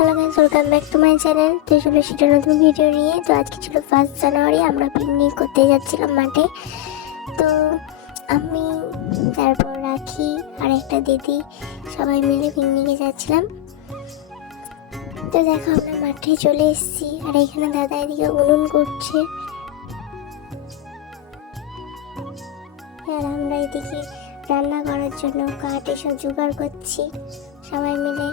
Hello guys, welcome back to my channel. তো চলো সেটা নতুন ভিডিও নিয়ে। তো আজকে ছিল 1 জানুয়ারি, আমরা পিকনিক করতে যাচ্ছিলাম মাঠে। তো আমি, তারপর রাখি আর একটা দিদি সবাই মিলে পিকনিকে যাচ্ছিলাম। তো দেখো আমরা মাঠে চলে এসেছি, আর এখানে দাদা এদিকে উনুন করছে, আর আমরা এদিকে রান্না করার জন্য কাঠ এসব জোগাড় করছি সবাই মিলে।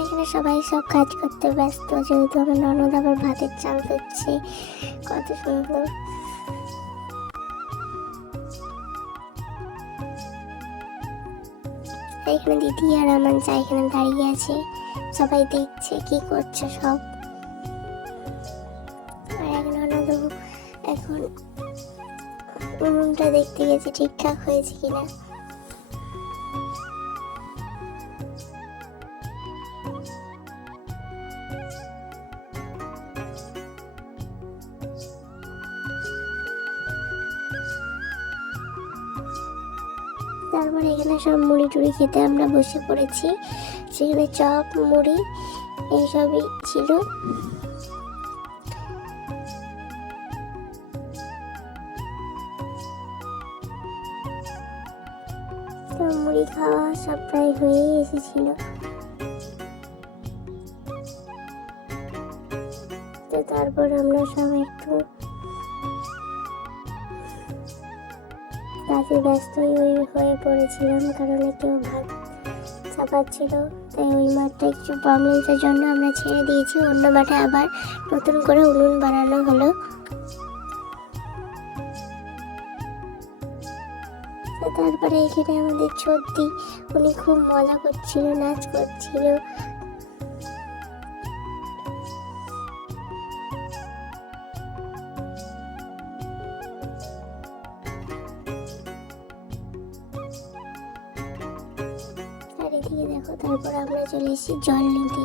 এখানে সবাই সব কাজ করতে ব্যস্ত, যেহেতু আমার ননদ আবার ভাতের চাল করছে। কত সুন্দর! এখানে দিদি আর আমার যা এখানে দাঁড়িয়ে আছে, সবাই দেখছে কি করছে সব। আর এক ননদ এখন উনুনটা দেখতে গেছে ঠিকঠাক হয়েছে কিনা। তারপরে এখানে সব মুড়ি টুড়ি খেতে আমরা বসে পড়েছি। সেখানে চপ মুড়ি এইসবই ছিল। তো মুড়ি খাওয়া সব প্রায় হয়েই এসেছিল। তো তারপর আমরা সব একটু কাজে ব্যস্তই হয়ে পড়েছিলাম, কারণ কেউ ভাত চাপাচ্ছিল। তাই ওই মাঠটা কিছু প্রবলেমসের জন্য আমরা ছেড়ে দিয়েছি। অন্য মাঠে আবার নতুন করে উনুন বানানো হলো। তারপরে এখানে আমাদের ছোটদি, উনি খুব মজা করছিল, নাচ করছিল। আর এদিকে দেখো, তারপর আমরা চলে এসেছি জল নিতে।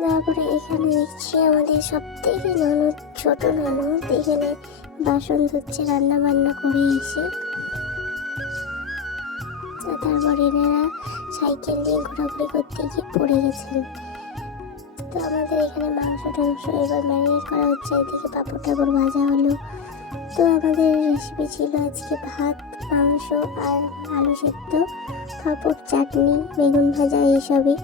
তারপরে এখানে দেখছি আমাদের সব থেকে ননদ, ছোট ননদ এখানে বাসন ধুচ্ছে রান্না বান্না করে এসে। তারপর এনারা সাইকেল নিয়ে ঘোরাঘুরি করতে গিয়ে পড়ে গেছেন। তো আমাদের এখানে মাংস টাংস এবার ম্যারিনেট করা হচ্ছে। এদিকে পাঁপড় টাপড় ভাজা হলো। তো আমাদের রেসিপি ছিল আজকে ভাত, মাংস আর আলু সেদ্ধ, পাঁপড়, চাটনি, বেগুন ভাজা এইসবই।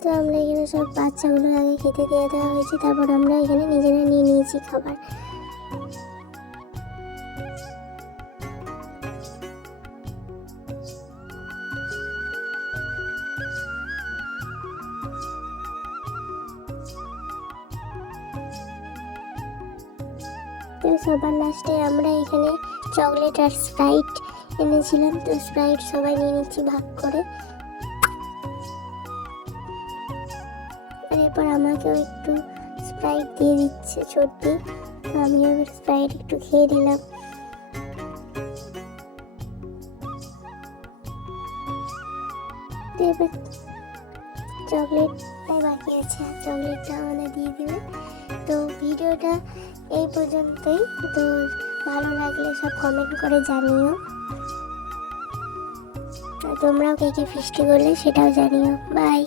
তো আমরা এখানে সব বাচ্চাগুলো আগে খেতে দিয়ে দেওয়া হয়েছে, তারপর আমরা এখানে নিজেরা নিয়ে নিয়েছি খাবার। তো সবার লাস্টে আমরা এখানে চকলেট আর স্প্রাইট এনেছিলাম। তো স্প্রাইট সবাই নিয়ে নিচ্ছি ভাগ করে। আর এরপর আমাকেও একটু স্প্রাইট দিয়ে দিচ্ছে ছোট্টি। তো আমি এবার স্প্রাইট একটু খেয়ে নিলাম। তো এবার চকলেটটাই বাকি আছে, চকলেটটা আমাদের দিয়ে দেবে। তো ভিডিওটা এই পর্যন্তই। তো ভালো লাগলে সব কমেন্ট করে জানিও, তোমরাও কে কে ফিস্টি করলে সেটাও জানিও। বাই।